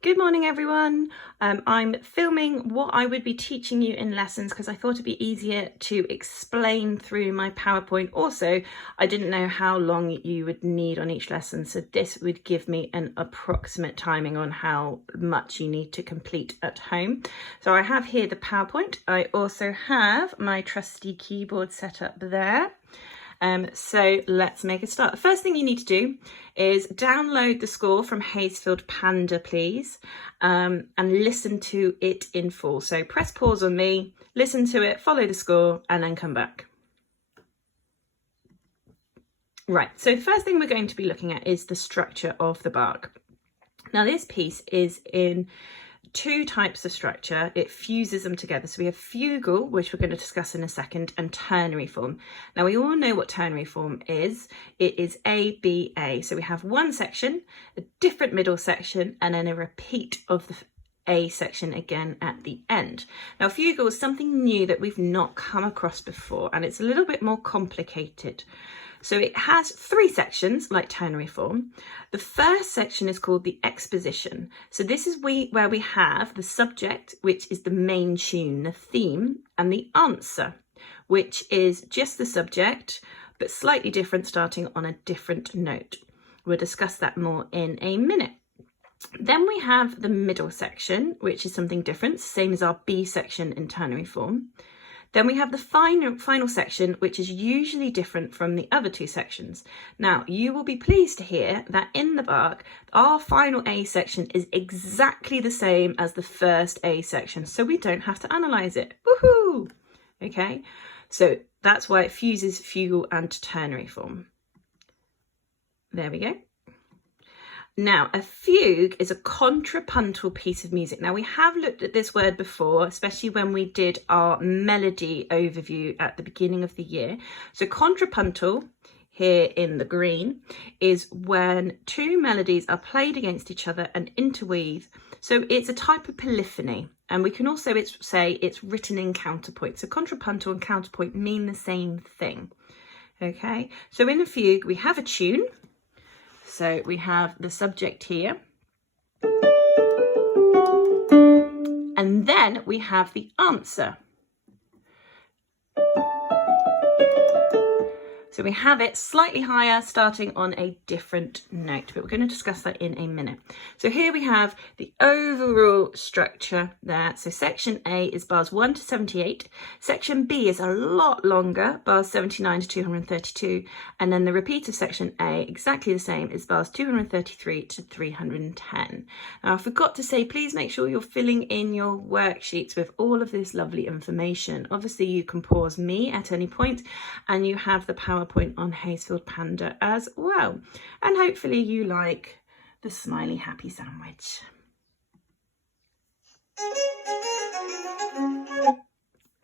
Good morning, everyone. I'm filming what I would be teaching you in lessons because I thought it'd be easier to explain through my PowerPoint. Also, I didn't know how long you would need on each lesson, so this would give me an approximate timing on how much you need to complete at home. So I have here the PowerPoint. I also have my trusty keyboard set up there. So let's make a start. The first thing you need to do is download the score from Hazefield Panda, please, and listen to it in full. So press pause on me, listen to it, follow the score, and then come back. Right, so the first thing we're going to be looking at is the structure of the Bach. Now this piece is in two types of structure. It fuses them together. So we have fugal, which we're going to discuss in a second, and ternary form. Now we all know what ternary form is. It is A, B, A. So we have one section, a different middle section, and then a repeat of the A section again at the end. Now fugal is something new that we've not come across before, and it's a little bit more complicated. So it has three sections like ternary form. The first section is called the exposition. So this is where we have the subject, which is the main tune, the theme, and the answer, which is just the subject, but slightly different, starting on a different note. We'll discuss that more in a minute. Then we have the middle section, which is something different, same as our B section in ternary form. Then we have the final section, which is usually different from the other two sections. Now, you will be pleased to hear that in the Bach, our final A section is exactly the same as the first A section, so we don't have to analyse it. Woohoo! Okay, so that's why it fuses fugal and ternary form. There we go. Now, a fugue is a contrapuntal piece of music. Now, we have looked at this word before, especially when we did our melody overview at the beginning of the year. So contrapuntal, here in the green, is when two melodies are played against each other and interweave. So it's a type of polyphony. And we can also say it's written in counterpoint. So contrapuntal and counterpoint mean the same thing. Okay, so in a fugue, we have a tune. So we have the subject here, and then we have the answer. So we have it slightly higher, starting on a different note, but we're going to discuss that in a minute. So here we have the overall structure there. So section A is bars 1 to 78. Section B is a lot longer, bars 79 to 232. And then the repeat of section A, exactly the same, is bars 233 to 310. Now, I forgot to say, please make sure you're filling in your worksheets with all of this lovely information. Obviously, you can pause me at any point, and you have the PowerPoint on Hazefield Panda as well. And hopefully you like the smiley happy sandwich.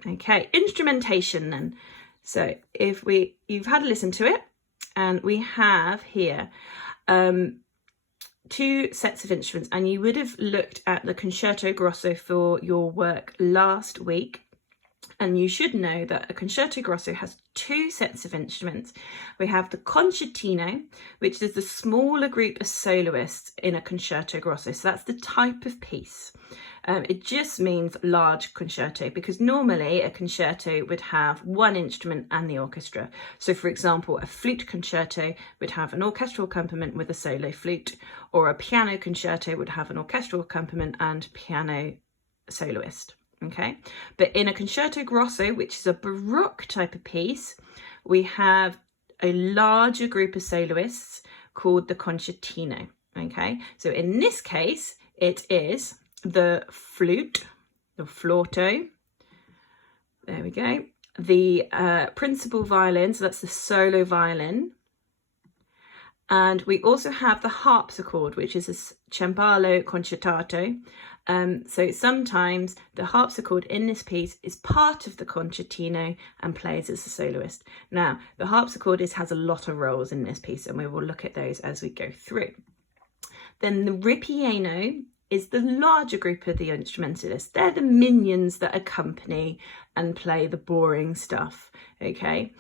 Okay, instrumentation then. So if you've had a listen to it, and we have here two sets of instruments, and you would have looked at the Concerto Grosso for your work last week. And you should know that a Concerto Grosso has two sets of instruments. We have the concertino, which is the smaller group of soloists in a Concerto Grosso. So that's the type of piece. It just means large concerto, because normally a concerto would have one instrument and the orchestra. So for example, a flute concerto would have an orchestral accompaniment with a solo flute, or a piano concerto would have an orchestral accompaniment and piano soloist. Okay, but in a Concerto Grosso, which is a Baroque type of piece, we have a larger group of soloists called the concertino. Okay, so in this case, it is the flute, the flauto, there we go, the principal violin, so that's the solo violin, and we also have the harpsichord, which is a cembalo concertato. So sometimes the harpsichord in this piece is part of the concertino and plays as a soloist. Now, the harpsichord has a lot of roles in this piece, and we will look at those as we go through. Then the ripieno is the larger group of the instrumentalists. They're the minions that accompany and play the boring stuff, okay?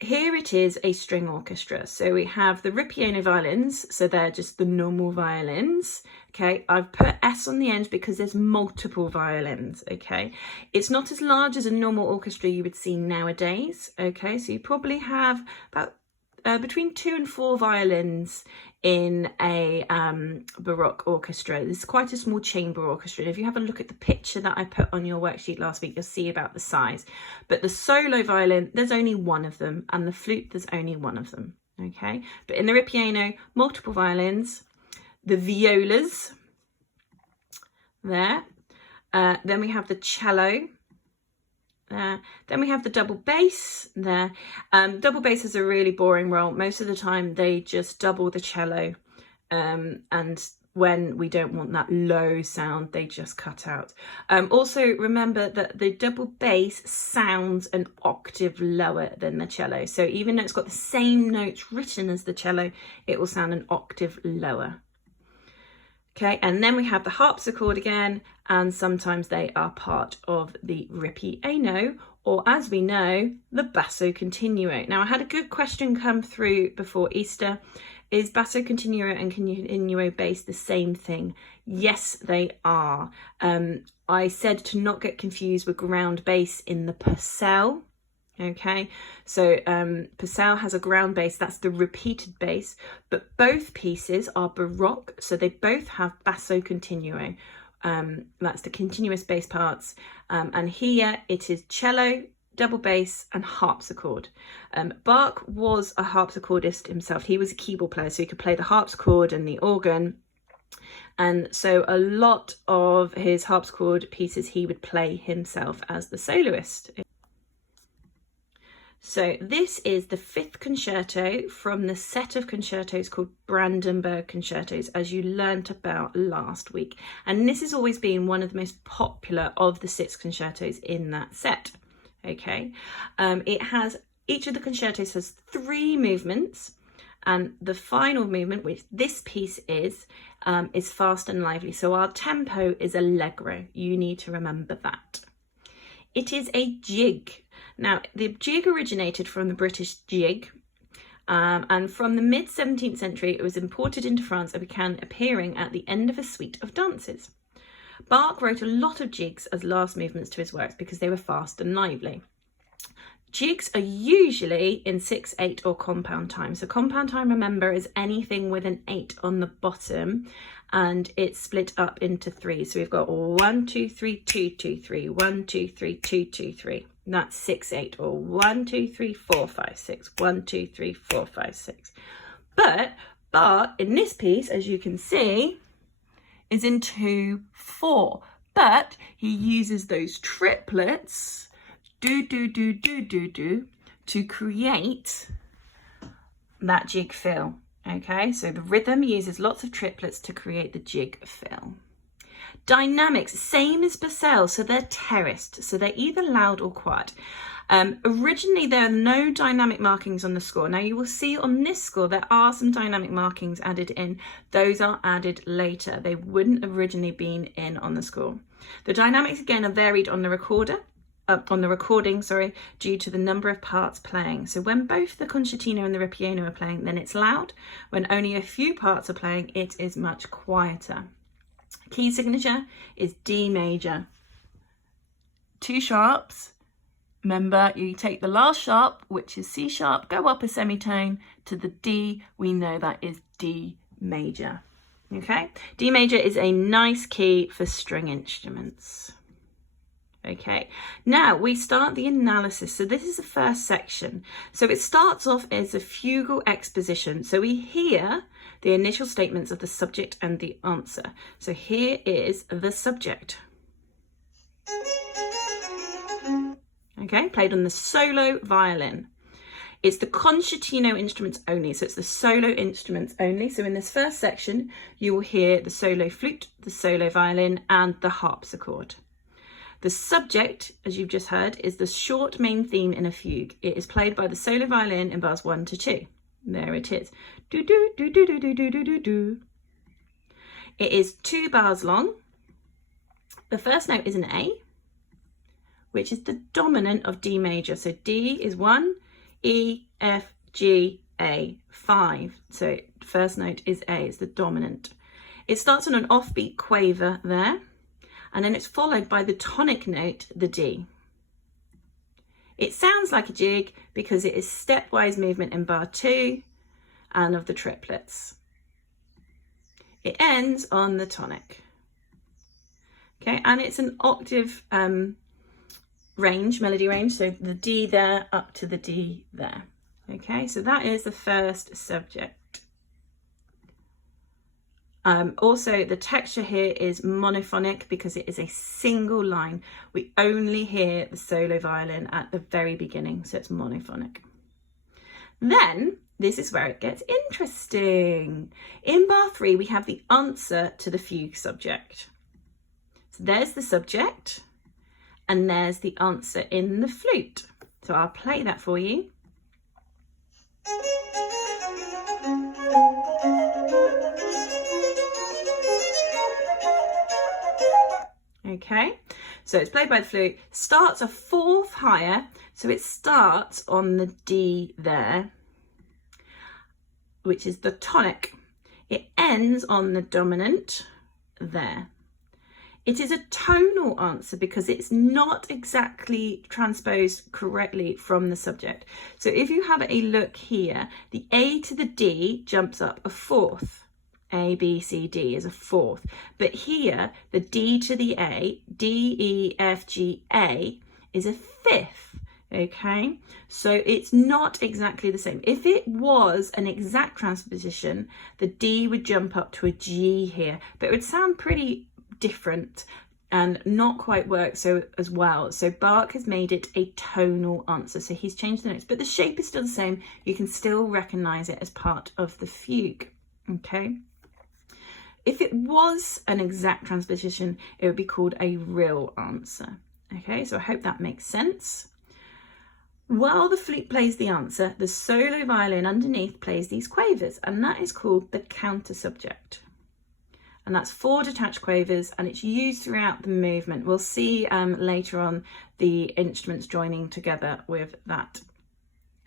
here it is a string orchestra. So we have the ripieno violins, so they're just the normal violins. Okay, I've put S on the end because there's multiple violins. Okay, it's not as large as a normal orchestra you would see nowadays. Okay, so you probably have about between 2 and 4 violins in a Baroque orchestra. This is quite a small chamber orchestra. If you have a look at the picture that I put on your worksheet last week, you'll see about the size. But the solo violin, there's only one of them, and the flute, there's only one of them. Okay, but in the ripieno, multiple violins, the violas there. Then we have the cello. Then we have the double bass there. Double bass is a really boring role. Most of the time they just double the cello, and when we don't want that low sound, they just cut out. Also remember that the double bass sounds an octave lower than the cello. So even though it's got the same notes written as the cello, it will sound an octave lower. Okay, and then we have the harpsichord again, and sometimes they are part of the ripieno, or as we know, the basso continuo. Now, I had a good question come through before Easter. Is basso continuo and continuo bass the same thing? Yes, they are. I said to not get confused with ground bass in the Purcell. Okay, so Purcell has a ground bass, that's the repeated bass, but both pieces are Baroque, so they both have basso continuo. That's the continuous bass parts, and here it is cello, double bass and harpsichord. Bach was a harpsichordist himself. He was a keyboard player, so he could play the harpsichord and the organ, and so a lot of his harpsichord pieces he would play himself as the soloist. So this is the 5th concerto from the set of concertos called Brandenburg Concertos, as you learnt about last week. And this has always been one of the most popular of the 6 concertos in that set. Okay, each of the concertos has 3 movements, and the final movement, which this piece is fast and lively. So our tempo is allegro. You need to remember that. It is a jig. Now, the jig originated from the British jig, and from the mid-17th century, it was imported into France and began appearing at the end of a suite of dances. Bach wrote a lot of jigs as last movements to his works because they were fast and lively. Jigs are usually in 6/8 or compound time. So compound time, remember, is anything with an 8 on the bottom, and it's split up into 3. So we've got 1, 2, 3, 2, 2, 3, 1, 2, 3, 2, 2, 3. That's 6/8, or 1, 2, 3, 4, 5, 6. 1, 2, 3, 4, 5, 6. But Bach in this piece, as you can see, is in 2/4. But he uses those triplets, do, to create that jig fill. Okay, so the rhythm uses lots of triplets to create the jig fill. Dynamics, same as Purcell, so they're terraced, so they're either loud or quiet. Originally, there are no dynamic markings on the score. Now, you will see on this score, there are some dynamic markings added in. Those are added later. They wouldn't originally been in on the score. The dynamics, again, are varied on the recording, due to the number of parts playing. So when both the concertino and the ripieno are playing, then it's loud. When only a few parts are playing, it is much quieter. Key signature is D major. 2 sharps. Remember, you take the last sharp, which is C sharp, go up a semitone to the D. We know that is D major. Okay, D major is a nice key for string instruments. Okay, now we start the analysis. So this is the first section. So it starts off as a fugal exposition. So we hear the initial statements of the subject and the answer. So here is the subject. Okay, played on the solo violin. It's the concertino instruments only, so it's the solo instruments only. So in this first section, you will hear the solo flute, the solo violin, and the harpsichord. The subject, as you've just heard, is the short main theme in a fugue. It is played by the solo violin in bars 1 to 2. There it is. Do, do, do, do, do, do, do, do, do, do. It is 2 bars long. The first note is an A, which is the dominant of D major. So D is 1, E, F, G, A, 5. So first note is A, it's the dominant. It starts on an offbeat quaver there, and then it's followed by the tonic note, the D. It sounds like a jig because it is stepwise movement in bar 2 and of the triplets. It ends on the tonic. Okay, and it's an octave range, melody range, so the D there up to the D there. Okay, so that is the first subject. Also, the texture here is monophonic because it is a single line. We only hear the solo violin at the very beginning, so it's monophonic. Then, this is where it gets interesting. In bar 3, we have the answer to the fugue subject. So there's the subject, and there's the answer in the flute. So I'll play that for you. Okay, so it's played by the flute, starts a fourth higher, so it starts on the D there, which is the tonic. It ends on the dominant there. It is a tonal answer because it's not exactly transposed correctly from the subject. So if you have a look here, the A to the D jumps up a fourth. A, B, C, D is a fourth. But here, the D to the A, D, E, F, G, A is a fifth. Okay, so it's not exactly the same. If it was an exact transposition, the D would jump up to a G here, but it would sound pretty different and not quite work so as well. So Bach has made it a tonal answer. So he's changed the notes, but the shape is still the same. You can still recognize it as part of the fugue. Okay. If it was an exact transposition, it would be called a real answer. Okay, so I hope that makes sense. While the flute plays the answer, the solo violin underneath plays these quavers, and that is called the counter subject. And that's 4 detached quavers, and it's used throughout the movement. We'll see later on the instruments joining together with that.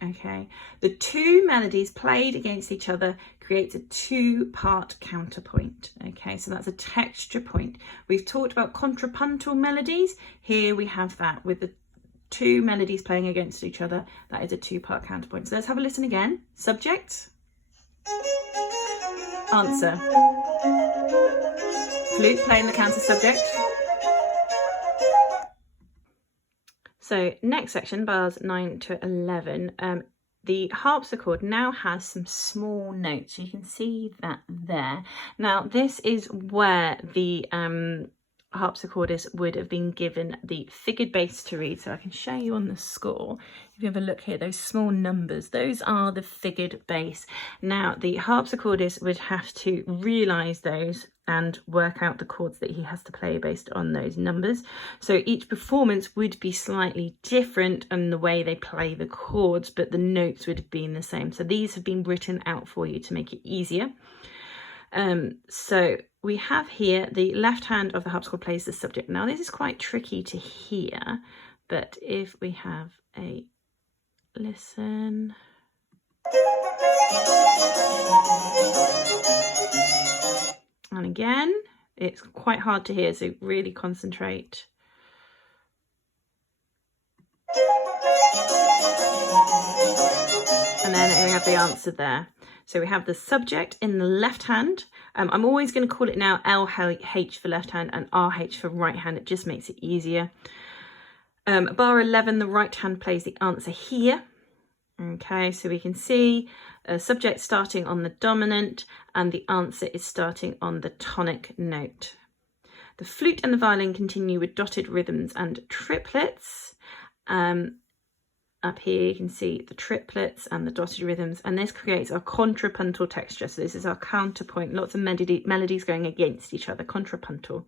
Okay, the two melodies played against each other creates a 2-part counterpoint. Okay, so that's a texture point. We've talked about contrapuntal melodies. Here we have that with the 2 melodies playing against each other. That is a 2-part counterpoint. So let's have a listen again. Subject, answer, flute playing the counter subject. So next section, bars 9 to 11, the harpsichord now has some small notes. You can see that there. Now this is where the harpsichordist would have been given the figured bass to read. So I can show you on the score. If you have a look here, those small numbers, those are the figured bass. Now the harpsichordist would have to realise those and work out the chords that he has to play based on those numbers. So each performance would be slightly different in the way they play the chords, but the notes would have been the same. So these have been written out for you to make it easier. So we have here the left hand of the harpsichord plays the subject. Now this is quite tricky to hear, but if we have a listen. And again, it's quite hard to hear, so really concentrate. And then we have the answer there. So we have the subject in the left hand. I'm always going to call it now LH for left hand and RH for right hand. It just makes it easier. Bar 11, the right hand plays the answer here. Okay, so we can see a subject starting on the dominant and the answer is starting on the tonic note. The flute and the violin continue with dotted rhythms and triplets. Up here you can see the triplets and the dotted rhythms, and this creates a contrapuntal texture. So this is our counterpoint, lots of melodies going against each other, contrapuntal.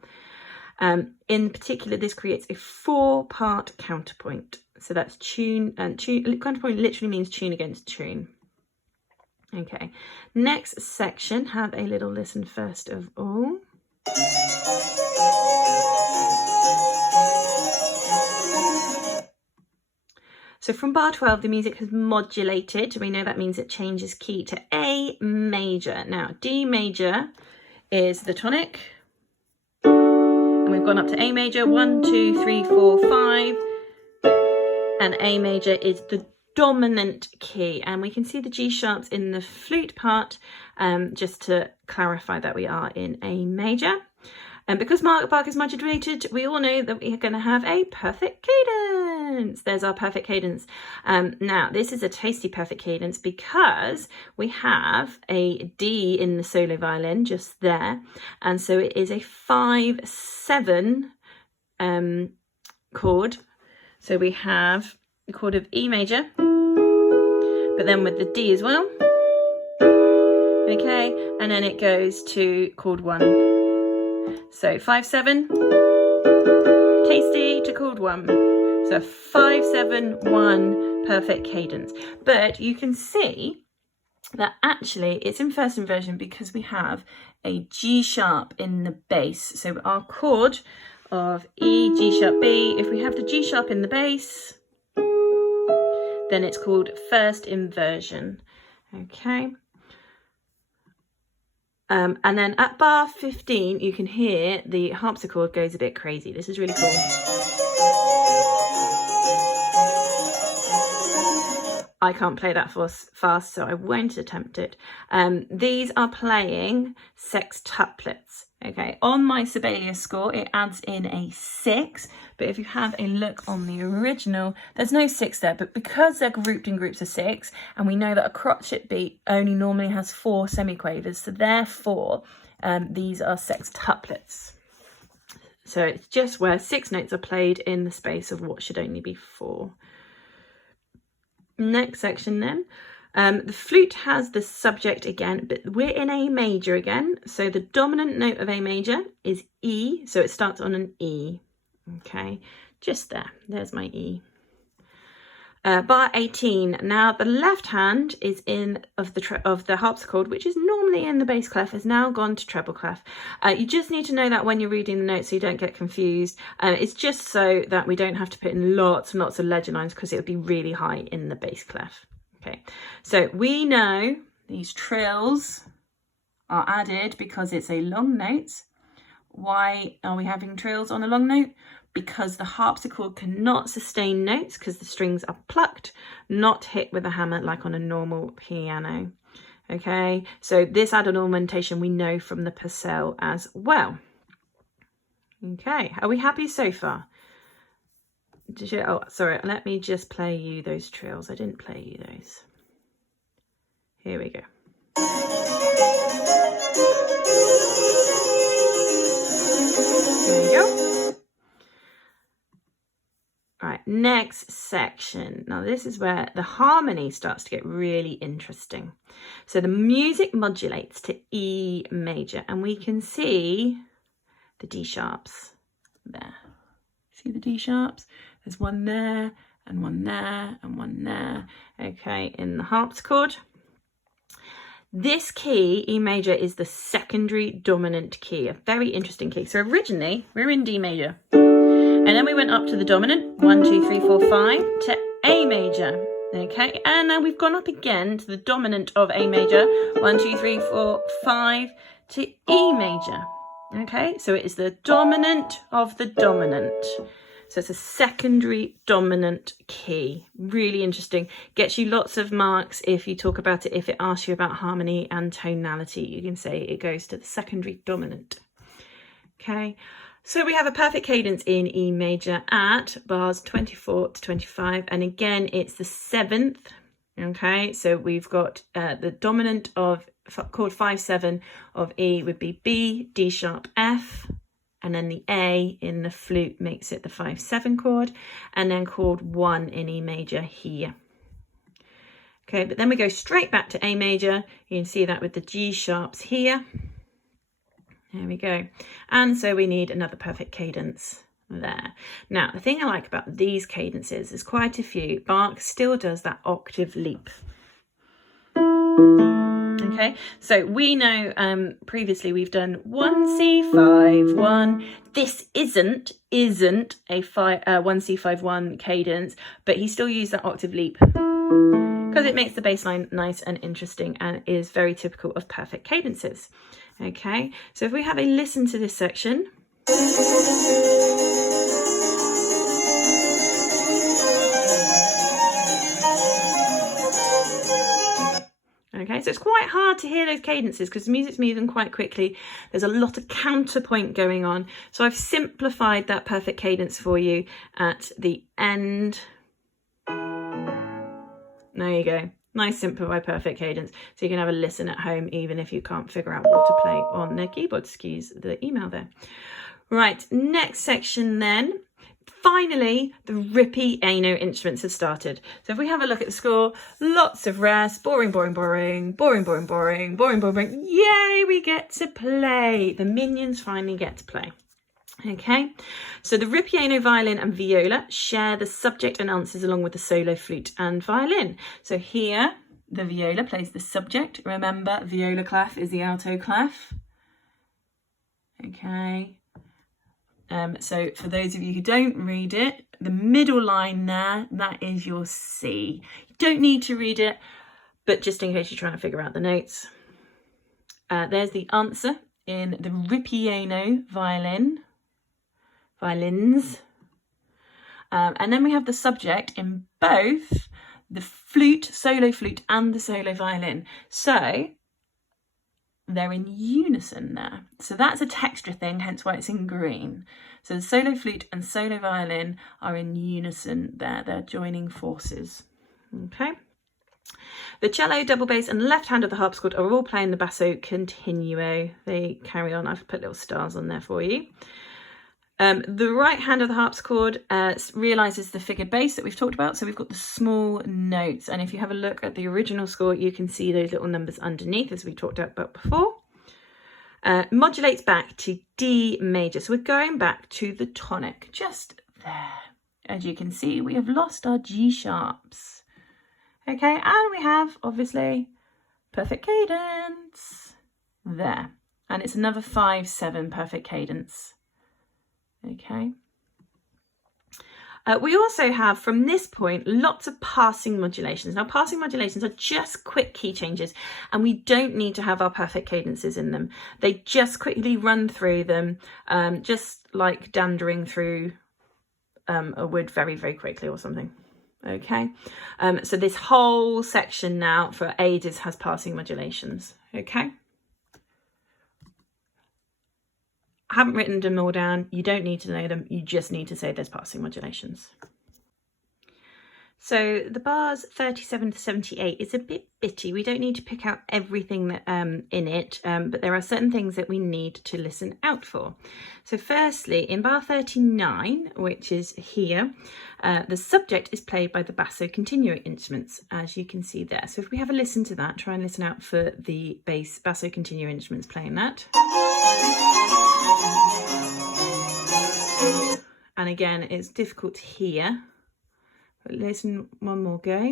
In particular, this creates a 4-part counterpoint. So that's tune, and counterpoint literally means tune against tune. Okay, next section, have a little listen first of all. So from bar 12, the music has modulated. We know that means it changes key to A major. Now, D major is the tonic. And we've gone up to A major, 1, 2, 3, 4, 5. And A major is the dominant key. And we can see the G sharps in the flute part, just to clarify that we are in A major. And because Bach is modulated, we all know that we are going to have a perfect cadence. There's our perfect cadence. Now, this is a tasty perfect cadence because we have a D in the solo violin just there. And so it is a 5-7 chord. So we have the chord of E major, but then with the D as well. Okay, and then it goes to chord 1. So 5-7, tasty to chord 1. So 5-7-1 perfect cadence. But you can see that actually it's in first inversion because we have a G sharp in the bass. So our chord of E, G sharp, B, if we have the G sharp in the bass, then it's called first inversion. Okay. And then at bar 15, you can hear the harpsichord goes a bit crazy. This is really cool. I can't play that fast, so I won't attempt it. These are playing sextuplets. Okay, on my Sibelius score, it adds in a 6, but if you have a look on the original, there's no 6 there, but because they're grouped in groups of 6, and we know that a crotchet beat only normally has 4 semiquavers, so therefore, these are sextuplets. So it's just where 6 notes are played in the space of what should only be 4. Next section then. The flute has the subject again, but we're in A major again. So the dominant note of A major is E. So it starts on an E. Okay, just there. There's my E. Bar 18. Now the left hand is in of the harpsichord, which is normally in the bass clef, has now gone to treble clef. You just need to know that when you're reading the notes so you don't get confused. It's just so that we don't have to put in lots and lots of ledger lines because it would be really high in the bass clef. Okay, so we know these trills are added because it's a long note. Why are we having trills on a long note? Because the harpsichord cannot sustain notes because the strings are plucked, not hit with a hammer like on a normal piano. Okay, so this added ornamentation we know from the Purcell as well. Okay, are we happy so far? Oh, sorry, let me just play you those trills. I didn't play you those. Here we go. There we go. All right, next section. Now this is where the harmony starts to get really interesting. So the music modulates to E major, and we can see the D sharps there. See the D sharps? There's one there, and one there, and one there. Okay, in the harpsichord. This key, E major, is the secondary dominant key, a very interesting key. So originally, we're in D major. And then we went up to the dominant, 1, 2, 3, 4, 5, to A major. Okay, and now we've gone up again to the dominant of A major, 1, 2, 3, 4, 5, to E major. Okay, so it is the dominant of the dominant. So it's a secondary dominant key. Really interesting. Gets you lots of marks if you talk about it. If it asks you about harmony and tonality, you can say it goes to the secondary dominant. Okay, so we have a perfect cadence in E major at bars 24 to 25. And again, it's the 7th. Okay, so we've got the dominant of chord 5-7 of E would be B, D sharp, F. And then the A in the flute makes it the 5-7 chord, and then chord 1 in E major here. Okay, but then we go straight back to A major. You can see that with the G sharps here. There we go. And so we need another perfect cadence there. Now, the thing I like about these cadences, there's quite a few. Bach still does that octave leap. Okay, so we know previously we've done 1C5 1. This isn't a 1C5 1 cadence, but he still used that octave leap because it makes the bass line nice and interesting and is very typical of perfect cadences. Okay, so if we have a listen to this section. Okay, so it's quite hard to hear those cadences because the music's moving quite quickly. There's a lot of counterpoint going on. So I've simplified that perfect cadence for you at the end. There you go. Nice simplified perfect cadence. So you can have a listen at home even if you can't figure out what to play on the keyboard. Excuse the email there. Right, next section then. Finally, the ripieno instruments have started. So if we have a look at the score, lots of rest, boring, boring, boring, boring, boring, boring, boring, boring, boring. Yay, we get to play. The minions finally get to play. Okay, so the ripieno, violin and viola share the subject and answers along with the solo flute and violin. So here, the viola plays the subject. Remember, viola clef is the alto clef. Okay. So for those of you who don't read it, the middle line there, that is your C. You don't need to read it, but just in case you're trying to figure out the notes. There's the answer in the ripieno violins. And then we have the subject in both the flute, solo flute and the solo violin. So they're in unison there. So that's a texture thing, hence why it's in green. So the solo flute and solo violin are in unison there. They're joining forces. Okay. The cello, double bass and left hand of the harpsichord are all playing the basso continuo. They carry on. I've put little stars on there for you. The right hand of the harpsichord realises the figured bass that we've talked about. So we've got the small notes. And if you have a look at the original score, you can see those little numbers underneath, as we talked about before. Modulates back to D major. So we're going back to the tonic, just there. As you can see, we have lost our G sharps. Okay, and we have, obviously, perfect cadence there. And it's another 5/7 perfect cadence. Okay. We also have, from this point, lots of passing modulations. Now, passing modulations are just quick key changes, and we don't need to have our perfect cadences in them. They just quickly run through them, just like dandering through a wood very, very quickly or something. Okay. So this whole section now for aiders has passing modulations. Okay. I haven't written them all down. You don't need to know them. You just need to say there's passing modulations. So the bars 37 to 78 is a bit bitty. We don't need to pick out everything that in it, but there are certain things that we need to listen out for. So firstly, in bar 39, which is here, the subject is played by the basso continuo instruments, as you can see there. So if we have a listen to that, try and listen out for the basso continuo instruments playing that. And again, it's difficult to hear, but listen one more go.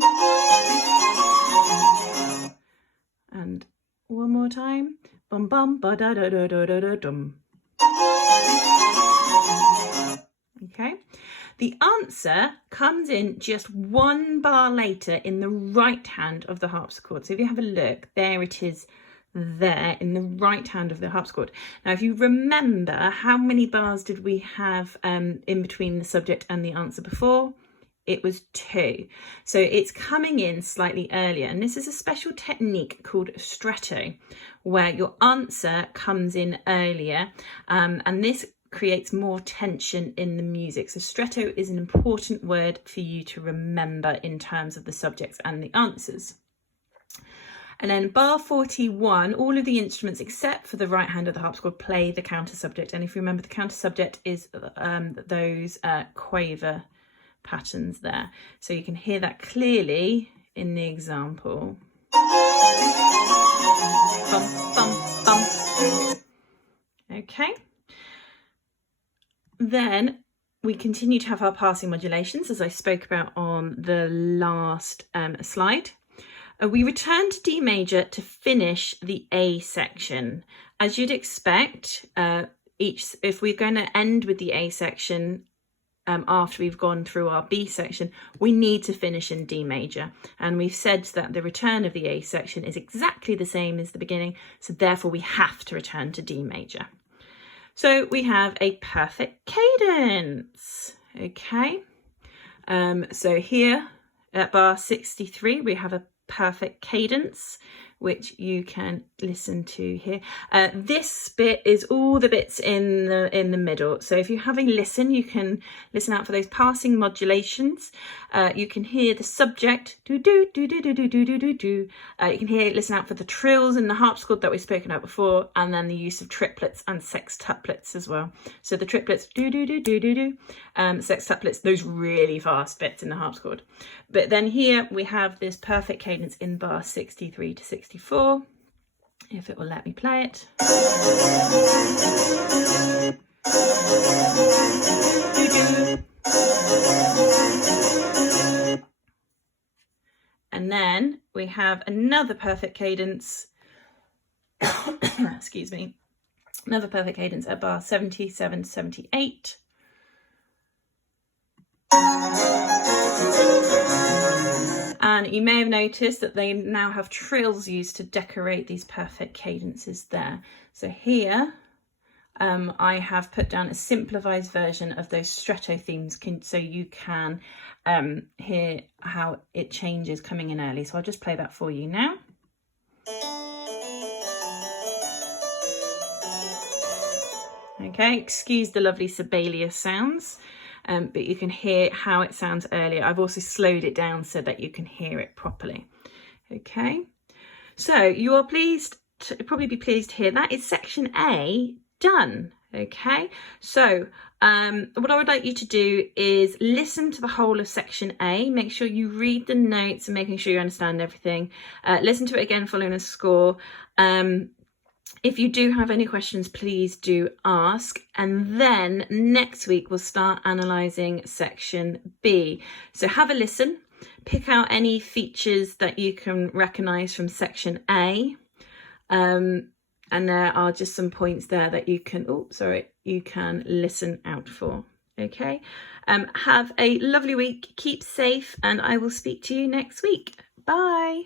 And one more time. Bum bum ba da da da da da da dum. Okay. The answer comes in just one bar later in the right hand of the harpsichord. So if you have a look, there it is. There in the right hand of the harpsichord. Now, if you remember, how many bars did we have in between the subject and the answer before? It was 2. So it's coming in slightly earlier. And this is a special technique called stretto, where your answer comes in earlier. And this creates more tension in the music. So stretto is an important word for you to remember in terms of the subjects and the answers. And then bar 41, all of the instruments except for the right hand of the harpsichord play the counter subject. And if you remember, the counter subject is those quaver patterns there. So you can hear that clearly in the example. Bum, bum, bum. Okay. Then we continue to have our passing modulations, as I spoke about on the last slide. We return to D major to finish the A section. As you'd expect, if we're going to end with the A section after we've gone through our B section, we need to finish in D major. And we've said that the return of the A section is exactly the same as the beginning, so therefore we have to return to D major. So we have a perfect cadence, okay? So here at bar 63, we have a perfect cadence, which you can listen to here. This bit is all the bits in the middle. So if you have a listen, you can listen out for those passing modulations. You can hear the subject, do do do do do do do do do do. You can listen out for the trills in the harpsichord that we've spoken about before, and then the use of triplets and sextuplets as well. So the triplets, do do do do do do, sextuplets, those really fast bits in the harpsichord. But then here we have this perfect cadence in bar 63 to 64, if it will let me play it. And then we have another perfect cadence, excuse me, another perfect cadence at bar 77 to 78. And you may have noticed that they now have trills used to decorate these perfect cadences there. So here I have put down a simplified version of those stretto themes so you can hear how it changes coming in early. So I'll just play that for you now. Okay, excuse the lovely Sibelius sounds. But you can hear how it sounds earlier. I've also slowed it down so that you can hear it properly. Okay, so you are probably be pleased to hear that is section A done. Okay, so what I would like you to do is listen to the whole of section A. Make sure you read the notes and making sure you understand everything. Listen to it again following a score. If you do have any questions, please do ask. And then next week we'll start analysing section B. So have a listen, pick out any features that you can recognise from section A. And there are just some points there that you can, you can listen out for. Okay. Have a lovely week, keep safe, and I will speak to you next week. Bye.